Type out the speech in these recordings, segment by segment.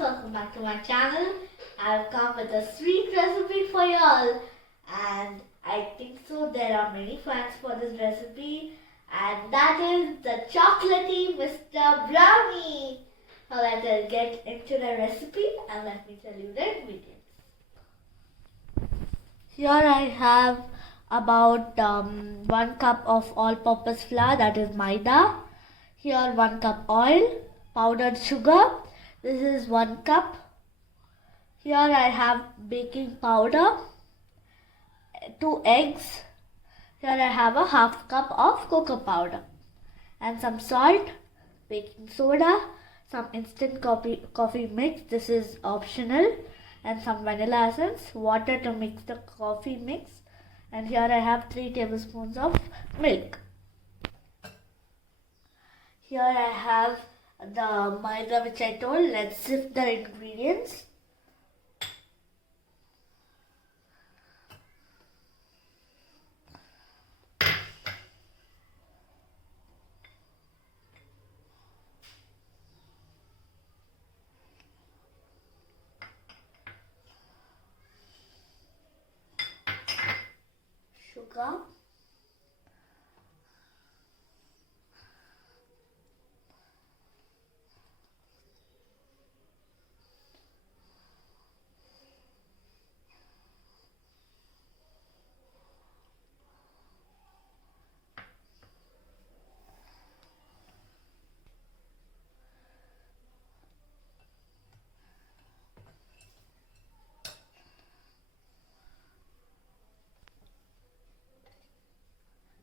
welcome back to my channel. I've come with a sweet recipe for y'all, and I think so there are many fans for this recipe, and that is the chocolatey Mr. Brownie. Now let's get into the recipe and let me tell you the ingredients. Here I have about 1 cup of all-purpose flour, that is maida. Here 1 cup oil, powdered sugar. This is 1 cup. Here I have baking powder, 2 eggs. Here I have a half cup of cocoa powder and some salt, baking soda, some instant coffee mix. This is optional, and some vanilla essence, water to mix the coffee mix. And here I have 3 tablespoons of milk. Here I have the maida which I told. Let's sift the ingredients. Sugar,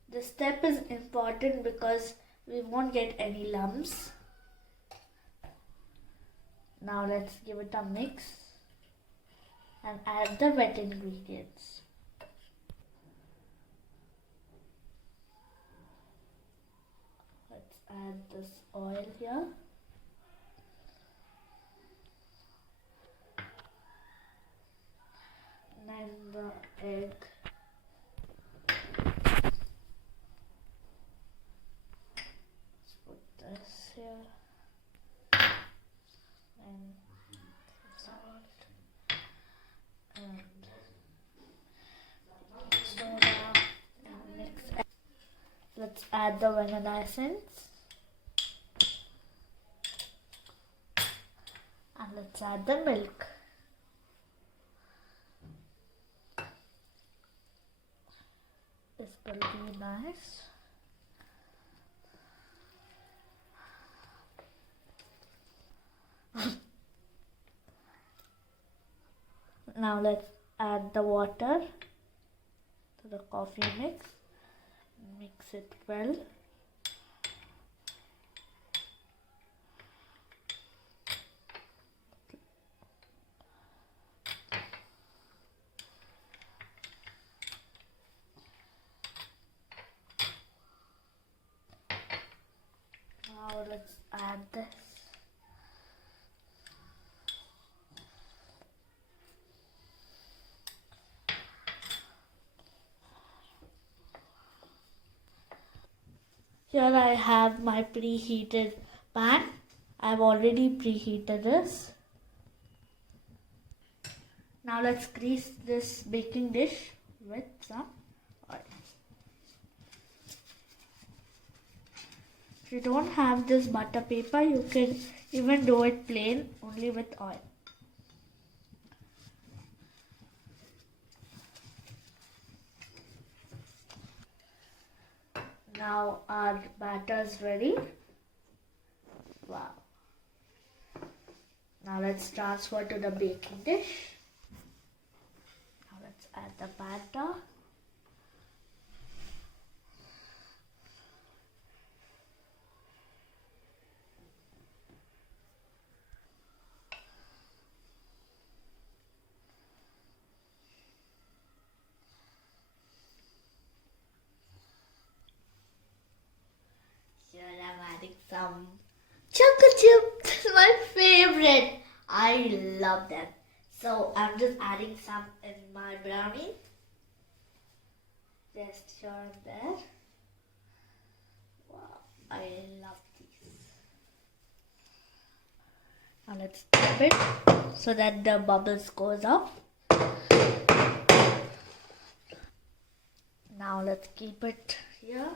this step is important because we won't get any lumps. Now let's give it a mix and add the wet ingredients. Let's add this oil here. And then the egg. This here and salt and soda and mix. Let's add the vanilla essence and let's add the milk. This will be nice. Now let's add the water to the coffee mix. Mix it well. Now let's add this. Here I have my preheated pan. I've already preheated this. Now let's grease this baking dish with some oil. If you don't have this butter paper, you can even do it plain, only with oil. Now our batter is ready. Wow. Now let's transfer to the baking dish. Now let's add the batter. Here I'm adding some chocolate chips, my favorite. I love them. So I'm just adding some in my brownie. Just here and there. Wow, I love these. Now let's tap it so that the bubbles goes off. Now let's keep it here.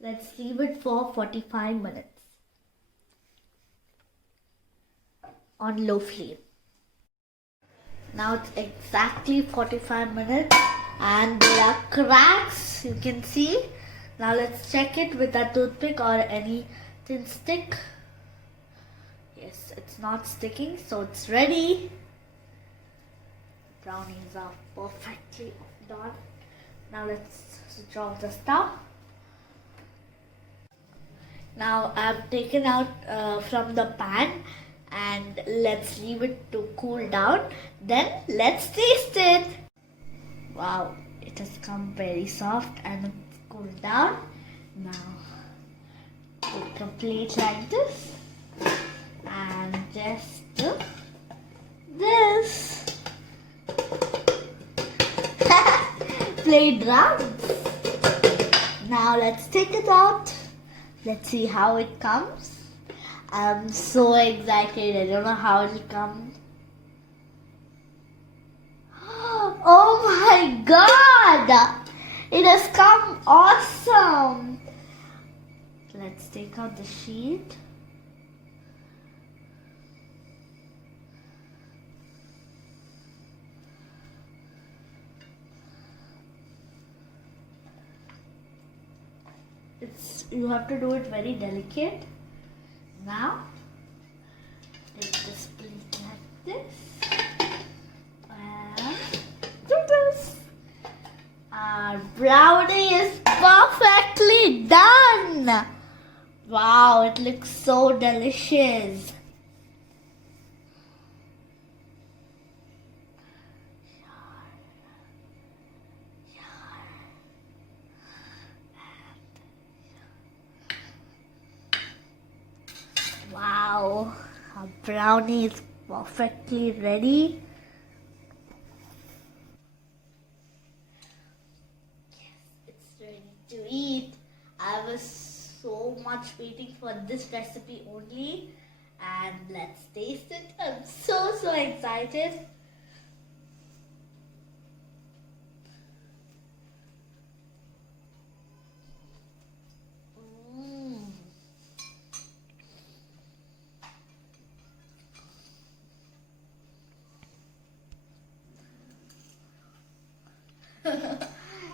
Let's leave it for 45 minutes on low flame. Now it's exactly 45 minutes and there are cracks, you can see. Now let's check it with a toothpick or any thin stick. Yes, it's not sticking, so it's ready. Brownies are perfectly done. Now let's switch off the stove. Now I've taken out from the pan and let's leave it to cool down. Then let's taste it. Wow, it has come very soft and it's cooled down. Now take a plate like this and just do this. Plate rounds. Now let's take it out. Let's see how it comes. I'm so excited. I don't know how it will come. Oh my god! It has come awesome. Let's take out the sheet. You have to do it very delicate. Now take this plate like this and do this. Our brownie is perfectly done. Wow, it looks so delicious. Wow, our brownie is perfectly ready. Yes, it's ready to eat. I was so much waiting for this recipe only. And let's taste it. I'm so excited.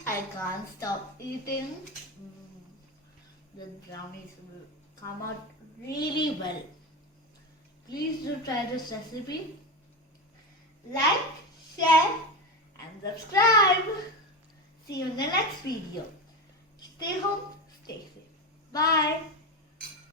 I can't stop eating. The brownies will come out really well. Please do try this recipe. Like, share and subscribe. See you in the next video. Stay home.